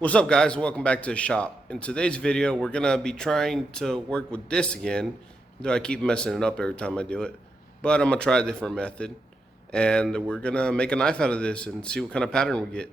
What's up, guys? Welcome back to the shop. In today's video, we're gonna be trying to work with this again, though I keep messing it up every time I do it. But I'm gonna try a different method, and we're gonna make a knife out of this and see what kind of pattern we get.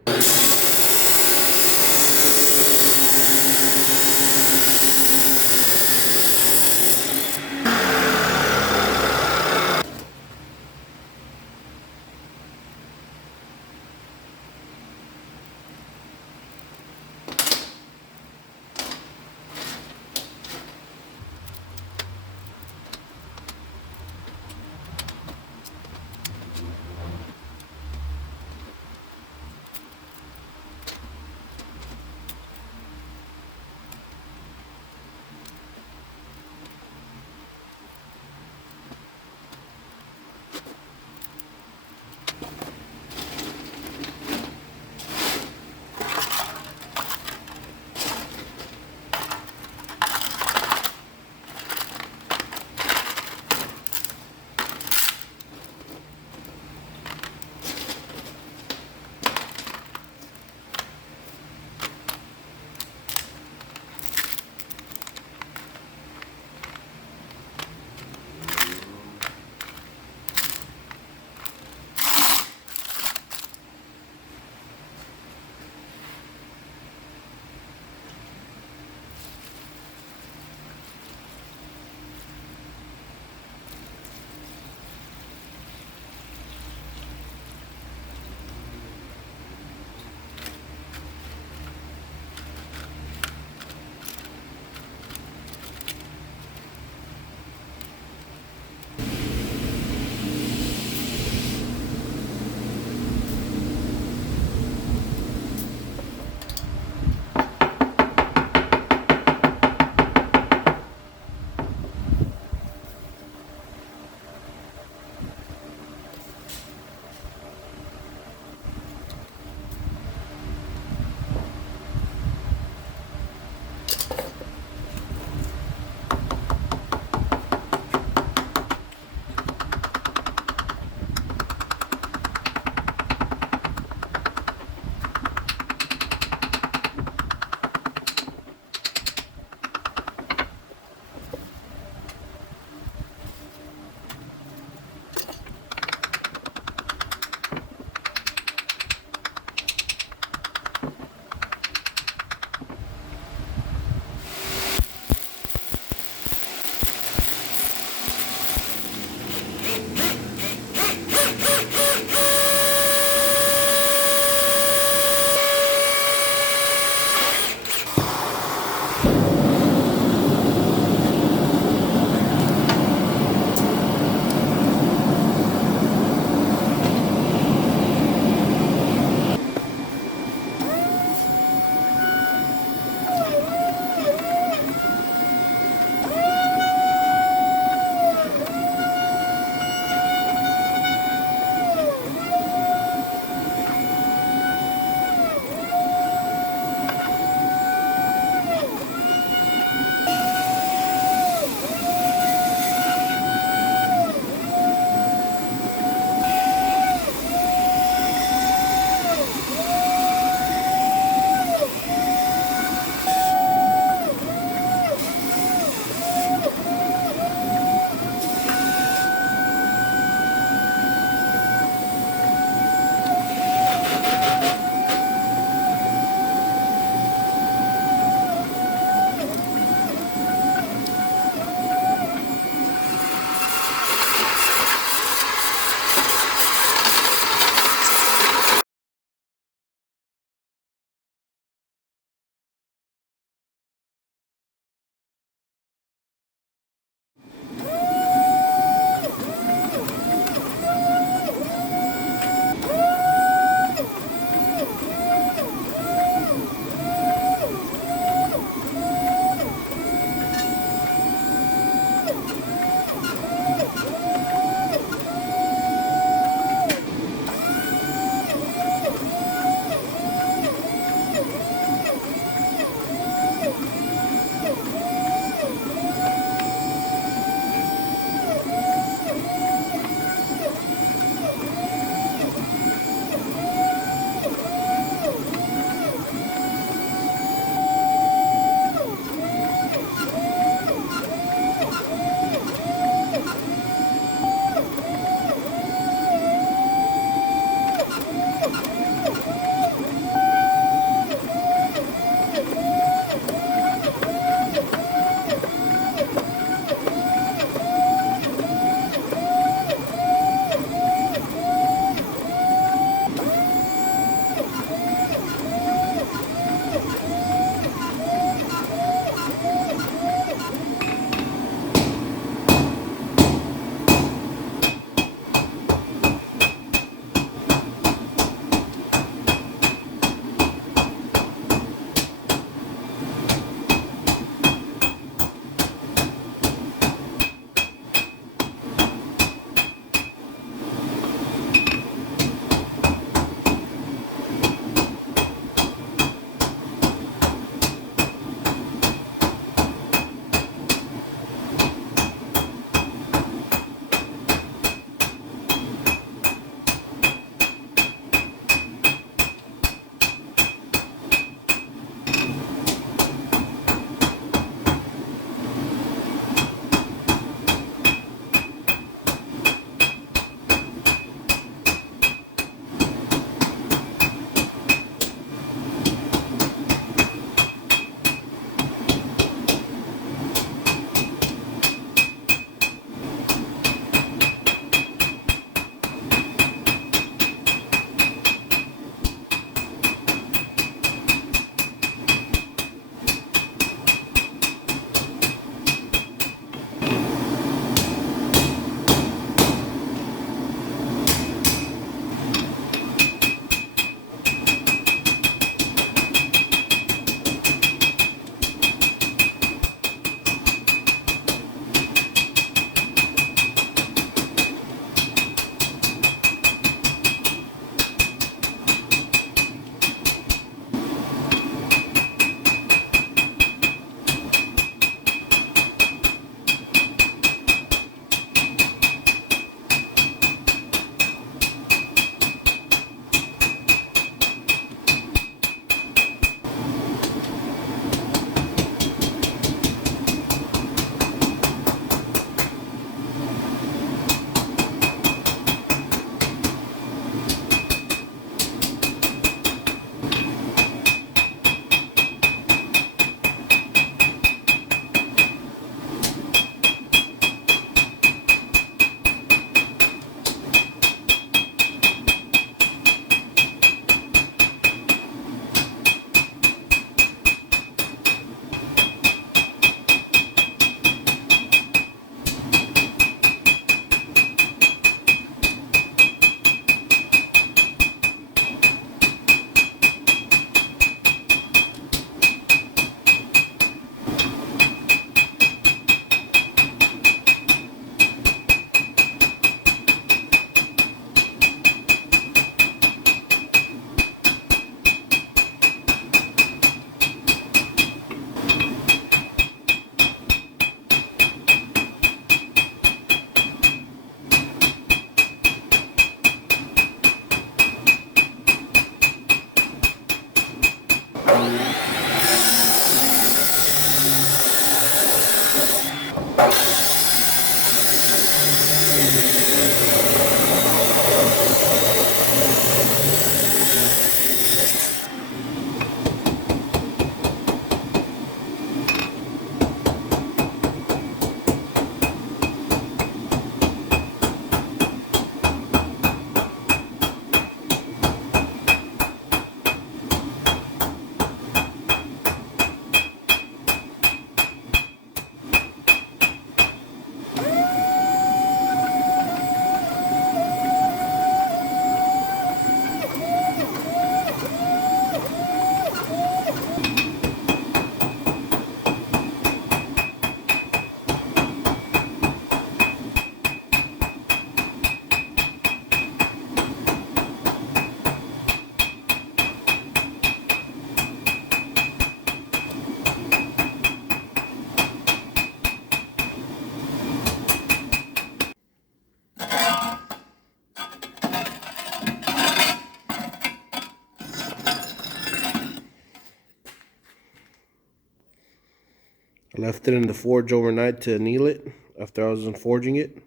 I left it in the forge overnight to anneal it after I was forging it.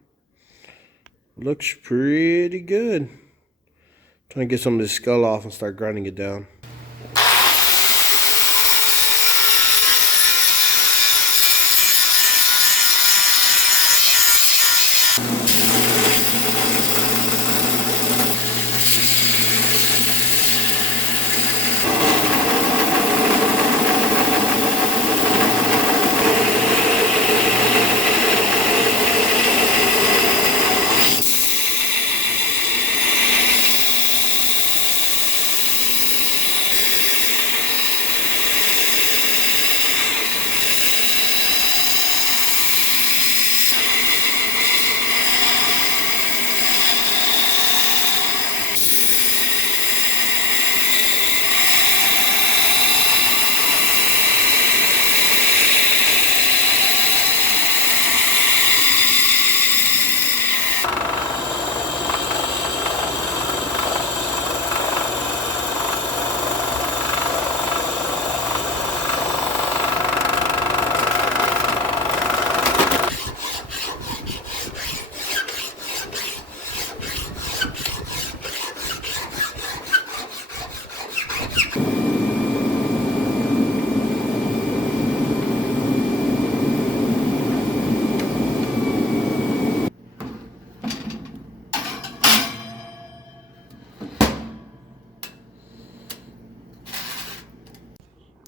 Looks pretty good. Trying to get some of this skull off and start grinding it down.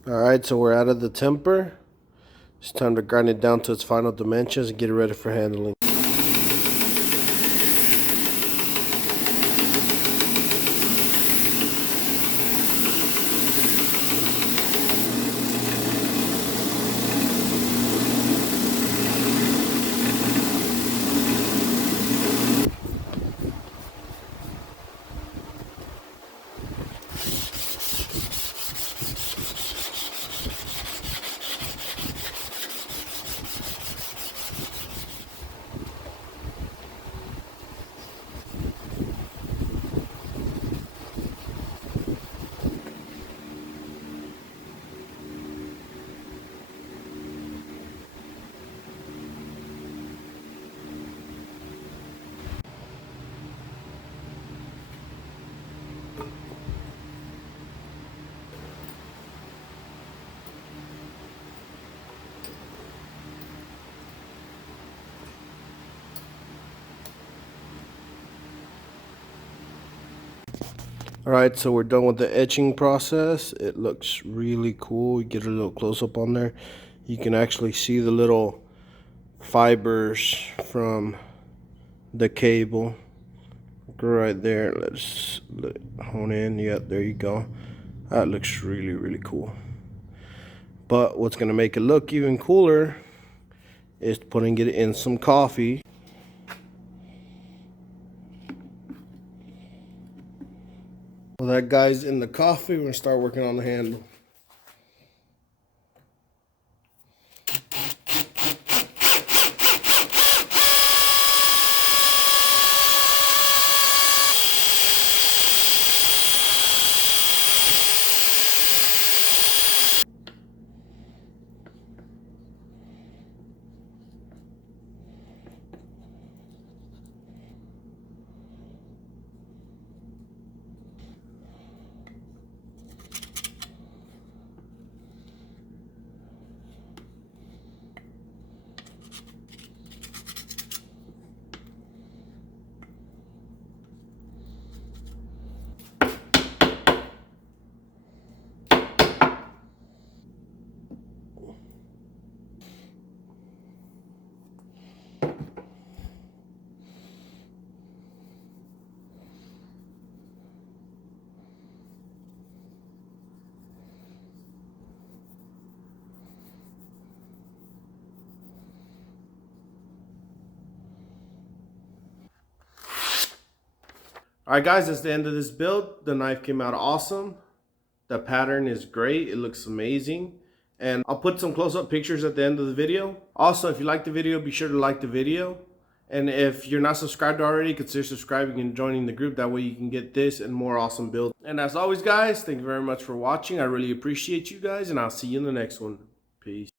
Alright, so we're out of the temper. It's time to grind it down to its final dimensions and get it ready for handling. Alright, so we're done with the etching process. It looks really cool. You get a little close up on there. You can actually see the little fibers from the cable right there. Let's hone in. Yep, there you go. That looks really, really cool. But what's going to make it look even cooler is putting it in some coffee. Well, that guy's in the coffee. We're going to start working on the handle. Alright guys, that's the end of this build. The knife came out awesome. The pattern is great. It looks amazing. And I'll put some close-up pictures at the end of the video. Also, if you like the video, be sure to like the video. And if you're not subscribed already, consider subscribing and joining the group. That way you can get this and more awesome builds. And as always, guys, thank you very much for watching. I really appreciate you guys, and I'll see you in the next one. Peace.